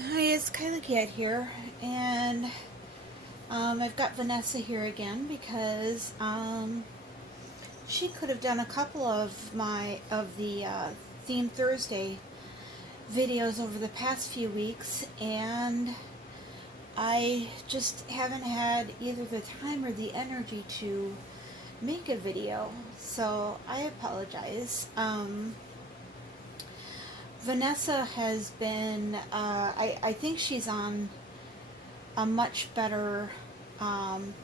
Hi, it's Kylie Cat here, and I've got Vanessa here again because she could have done a couple of the Theme Thursday videos over the past few weeks, and I just haven't had either the time or the energy to make a video, so I apologize. Vanessa has been, I think she's on a much better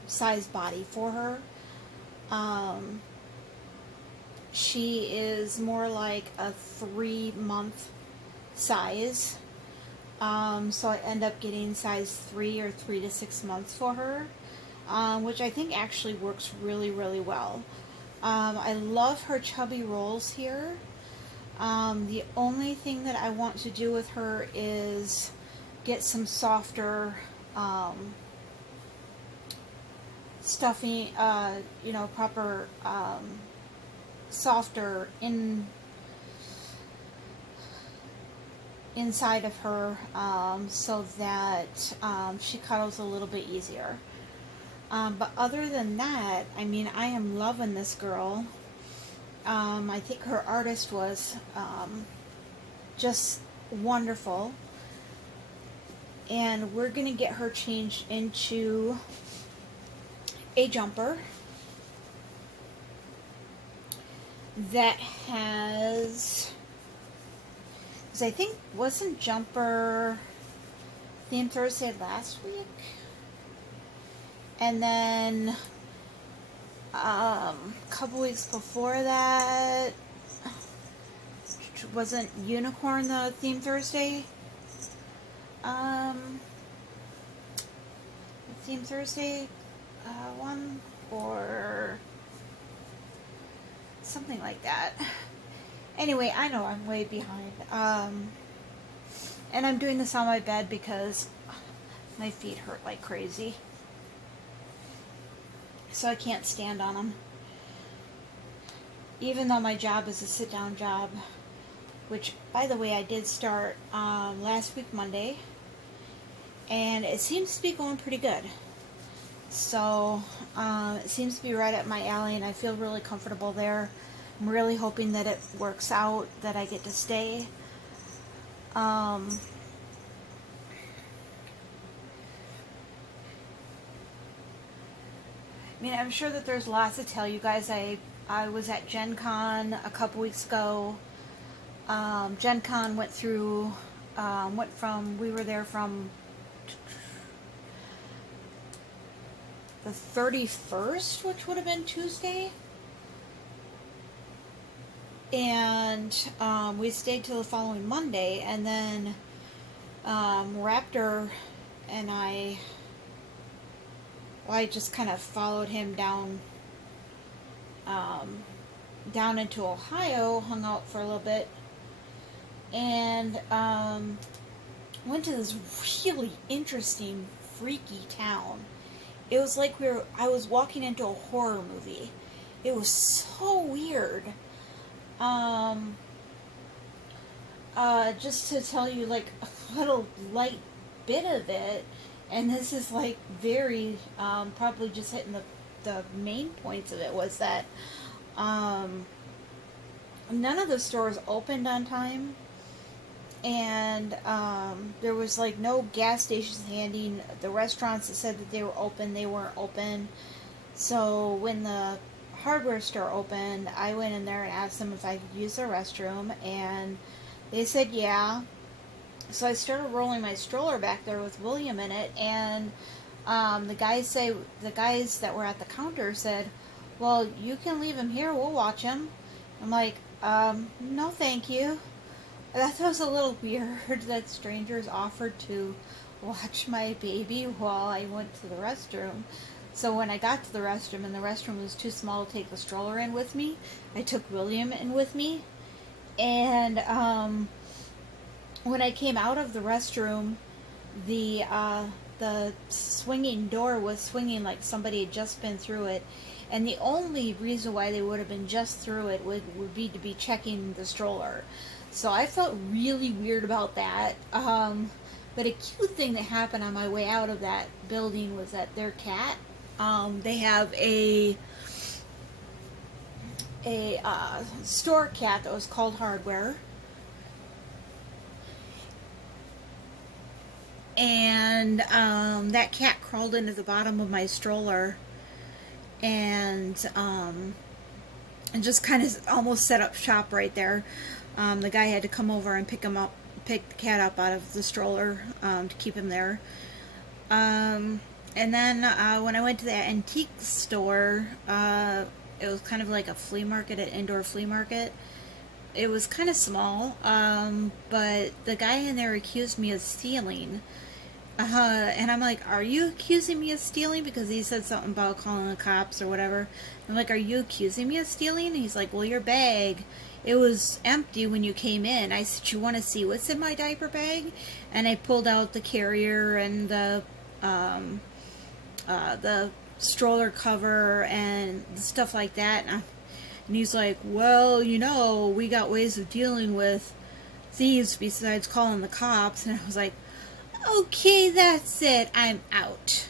size body for her. Um, she is more like a 3 month size. So I end up getting size 3 or 3 to 6 months for her, which I think actually works really, really well. I love her chubby rolls here. The only thing that I want to do with her is get some softer stuffing, proper softer inside of her, so that she cuddles a little bit easier. But other than that, I mean, I am loving this girl. I think her artist was just wonderful. And we're going to get her changed into a jumper that has, because I think wasn't jumper Theme Thursday last week, and then a couple weeks before that wasn't Unicorn the Theme Thursday Theme Thursday one, or something like that. Anyway, I know I'm way behind. And I'm doing this on my bed because my feet hurt like crazy. So I can't stand on them. Even though my job is a sit-down job, which, by the way, I did start last week, Monday. And it seems to be going pretty good. So it seems to be right up my alley, and I feel really comfortable there. I'm really hoping that it works out, that I get to stay. I mean, I'm sure that there's lots to tell you guys. I was at Gen Con a couple weeks ago. Gen Con we were there from the 31st, which would have been Tuesday. And we stayed till the following Monday, and then Raptor and I just kind of followed him down into Ohio, hung out for a little bit, and went to this really interesting, freaky town. It was like I was walking into a horror movie. It was so weird. Just to tell you, like, a little light bit of it, and this is like very probably just hitting the main points of it, was that none of the stores opened on time, and there was like no gas stations handy. The restaurants that said that they were open, they weren't open. So when the hardware store opened, I went in there and asked them if I could use their restroom, and they said yeah. So I started rolling my stroller back there with William in it, and the guys that were at the counter said, "Well, you can leave him here. We'll watch him." I'm like, no, thank you. That was a little weird that strangers offered to watch my baby while I went to the restroom. So when I got to the restroom, and the restroom was too small to take the stroller in with me, I took William in with me. And when I came out of the restroom, the swinging door was swinging like somebody had just been through it. And the only reason why they would have been just through it would be to be checking the stroller. So I felt really weird about that. But a cute thing that happened on my way out of that building was that their cat, they have a store cat that was called Hardware, and that cat crawled into the bottom of my stroller and just kind of almost set up shop right there. The guy had to come over and pick the cat up out of the stroller to keep him there. And then when I went to that antique store, it was kind of like a flea market, an indoor flea market. It was kind of small, but the guy in there accused me of stealing. And I'm like, are you accusing me of stealing? Because he said something about calling the cops or whatever. I'm like, are you accusing me of stealing? And he's like, well, your bag, it was empty when you came in. I said, you want to see what's in my diaper bag? And I pulled out the carrier and the stroller cover and stuff like that. And he's like, well, you know, we got ways of dealing with thieves besides calling the cops. And I was like, okay, that's it, I'm out.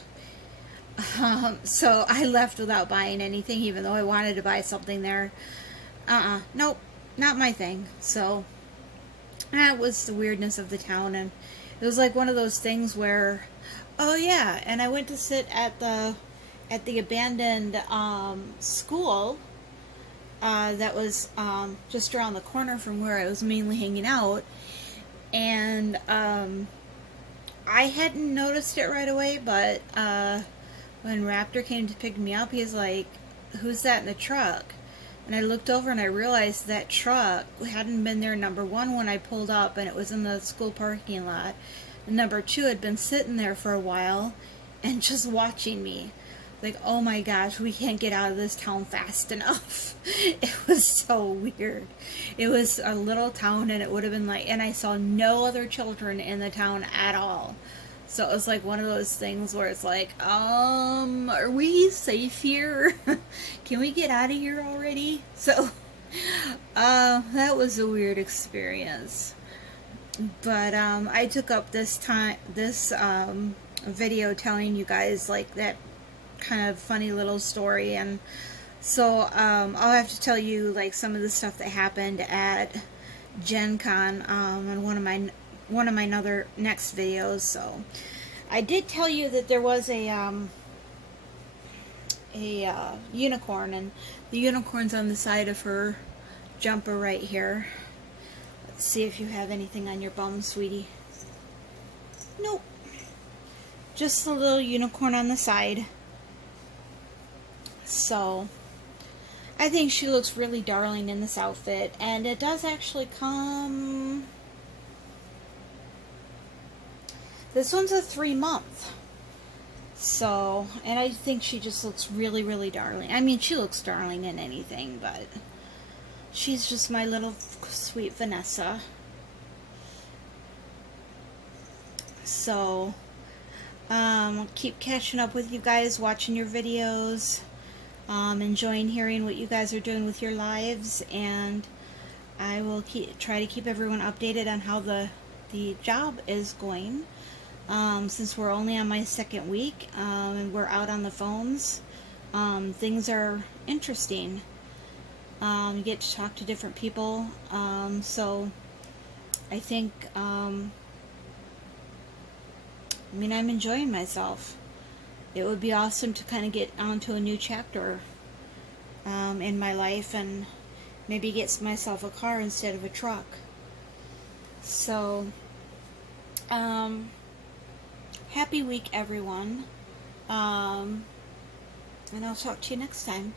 So I left without buying anything, even though I wanted to buy something there. Nope, not my thing. So that was the weirdness of the town, and it was like one of those things where, oh yeah, and I went to sit at the abandoned school that was just around the corner from where I was mainly hanging out, and I hadn't noticed it right away, but when Raptor came to pick me up, he's like, who's that in the truck? And I looked over and I realized that truck hadn't been there, number one, when I pulled up, and it was in the school parking lot. And number two, had been sitting there for a while and just watching me. Like, oh my gosh, we can't get out of this town fast enough. It was so weird. It was a little town, and it would have been like, and I saw no other children in the town at all. So it was like one of those things where it's like, are we safe here? Can we get out of here already? So, that was a weird experience. But, I took up this video telling you guys, like, that kind of funny little story, and so I'll have to tell you like some of the stuff that happened at Gen Con in one of my other next videos. So I did tell you that there was a unicorn, and the unicorn's on the side of her jumper right here. Let's see if you have anything on your bum, sweetie. Nope, just a little unicorn on the side. So, I think she looks really darling in this outfit, and it does actually come, this one's a 3-month, so, and I think she just looks really, really darling. I mean, she looks darling in anything, but she's just my little sweet Vanessa. So, I'll keep catching up with you guys, watching your videos. Enjoying hearing what you guys are doing with your lives, and I will try to keep everyone updated on how the job is going. Since we're only on my second week, and we're out on the phones, things are interesting. You get to talk to different people, so I think, I mean, I'm enjoying myself. It would be awesome to kind of get onto a new chapter in my life, and maybe get myself a car instead of a truck. So, happy week, everyone. And I'll talk to you next time.